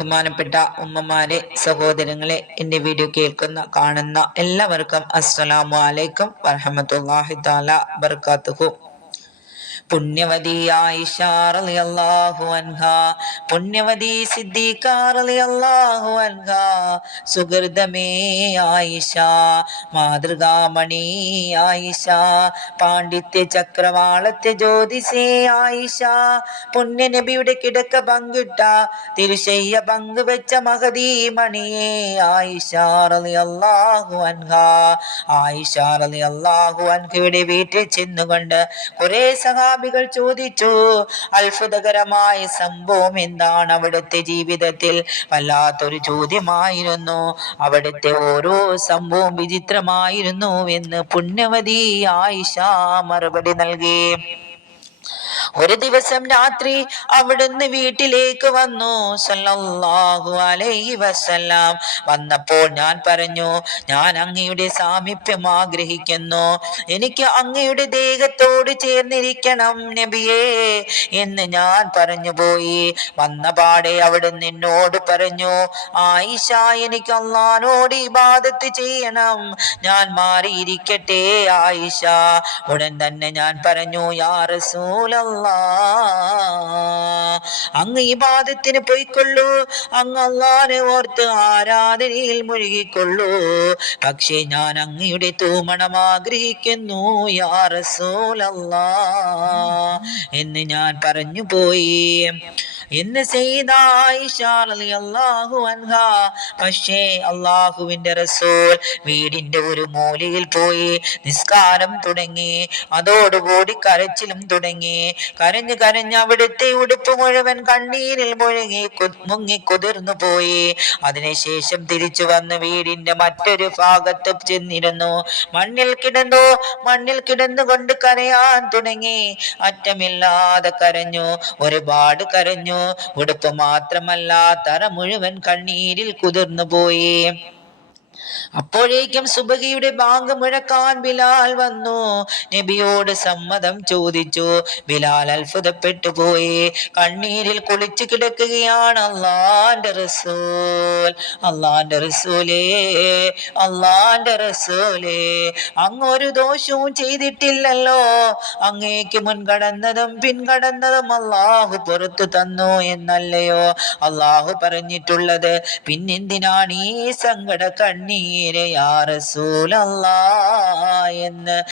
ബഹുമാനപ്പെട്ട ഉമ്മമാരെ സഹോദരങ്ങളെ എന്റെ വീഡിയോ കേൾക്കുന്ന കാണുന്ന എല്ലാവർക്കും അസ്സലാമു അലൈക്കും വറഹമത്തല്ലാഹി താല ബർക്കാത്തുഹു അൻഹ പുണ്യവതി അൻഹ മാതൃകാമണി ആയിഷ പാണ്ഡിത്യ ചക്രവാളത്തെ ജ്യോതിസേ ആയിഷ പുണ്യ നബിയുടെ കിടക്ക പങ്കിട്ട തിരുശയ്യ പങ്കുവെച്ച മഹദീ മണിയേ ആയിഷാറലി റളിയല്ലാഹു അൻഹ. ആയിഷാറലി റളിയല്ലാഹു അൻഹയുടെ വീട്ടിൽ ചെന്നുകൊണ്ട് കുറെ സഹാബികൾ ചോദിച്ചു അത്ഭുതകരമായ സംഭവം എന്താണ് അവിടുത്തെ ജീവിതത്തിൽ? വല്ലാത്തൊരു ചോദ്യമായിരുന്നു. അവിടുത്തെ ഓരോ സംഭവം വിചിത്രമായിരുന്നു എന്ന് പുണ്യവതി ആയിഷ മറുപടി നൽകി. ഒരു ദിവസം രാത്രി അവിടുന്ന് വീട്ടിലേക്ക് വന്നു. സല്ലല്ലാഹു അലൈഹി വസല്ലം. വന്നപ്പോൾ ഞാൻ പറഞ്ഞു ഞാൻ അങ്ങയുടെ സാമീപ്യം ആഗ്രഹിക്കുന്നു. എനിക്ക് അങ്ങയുടെ ദേഹത്തോട് ചേർന്നിരിക്കണം നബിയേ. എന്ന് ഞാൻ പറഞ്ഞു പോയി. വന്ന പാടെ അവിടുന്ന് നിന്നോട് പറഞ്ഞു ആയിഷ എനിക്ക് അള്ളഹാനോട് ഇബാദത്ത് ചെയ്യണം. ഞാൻ മാറിയിരിക്കട്ടെ ആയിഷ. ഉടൻ തന്നെ ഞാൻ പറഞ്ഞു യാ റസൂലല്ലാ അങ്ങ് ഈ പാദത്തിന് പോയിക്കൊള്ളൂ. അങ്ങ് അള്ളാനെ ഓർത്ത് ആരാധനയിൽ മുഴുകിക്കൊള്ളൂ. പക്ഷേ ഞാൻ അങ്ങയുടെ തൂമണം ആഗ്രഹിക്കുന്നു യാ എന്ന് ഞാൻ പറഞ്ഞു പോയി. എന്ന് അള്ളാഹു അൻഹ. പക്ഷേ അള്ളാഹുവിന്റെ റസൂൽ വീടിന്റെ ഒരു മൂലയിൽ പോയി നിസ്കാരം തുടങ്ങി അതോടുകൂടി കരച്ചിലും തുടങ്ങി. കരഞ്ഞു കരഞ്ഞ് അവിടുത്തെ ഉടുപ്പ് മുഴുവൻ കണ്ണീരിൽ മുഴുകി മുങ്ങി കുതിർന്നു പോയി. അതിനുശേഷം തിരിച്ചു വന്ന് വീടിന്റെ മറ്റൊരു ഭാഗത്ത് ചെന്നിരുന്നു. മണ്ണിൽ കിടന്നു മണ്ണിൽ കിടന്നുകൊണ്ട് കരയാൻ തുടങ്ങി. അറ്റമില്ലാതെ കരഞ്ഞു ഒരുപാട് കരഞ്ഞു. ഉടുപ്പ് മാത്രമല്ല തറ മുഴുവൻ കണ്ണീരിൽ കുതിർന്നു പോയി അപ്പോഴേക്കും സുബഹിയുടെ ബാങ്ക് മുഴക്കാൻ ബിലാൽ വന്നു. നബിയോട് സമ്മതം ചോദിച്ചു. ബിലാൽ അത്ഭുതപ്പെട്ടു പോയി. കണ്ണീരിൽ കുളിച്ചു കിടക്കുകയാണ് അള്ളാന്റെ റസൂൽ. അള്ളാന്റെ റസൂലേ അള്ളാന്റെ റസൂലേ. അങ്ങൊരു ദോഷവും ചെയ്തിട്ടില്ലല്ലോ. അങ്ങേക്ക് മുൻകടന്നതും പിൻകടന്നതും അള്ളാഹു പുറത്തു തന്നു എന്നല്ലയോ? അള്ളാഹു പറഞ്ഞിട്ടുള്ളത് പിന്നെന്തിനാണ് ഈ സങ്കട കണ്ണീര് യാ റസൂലല്ലാ എന്ന്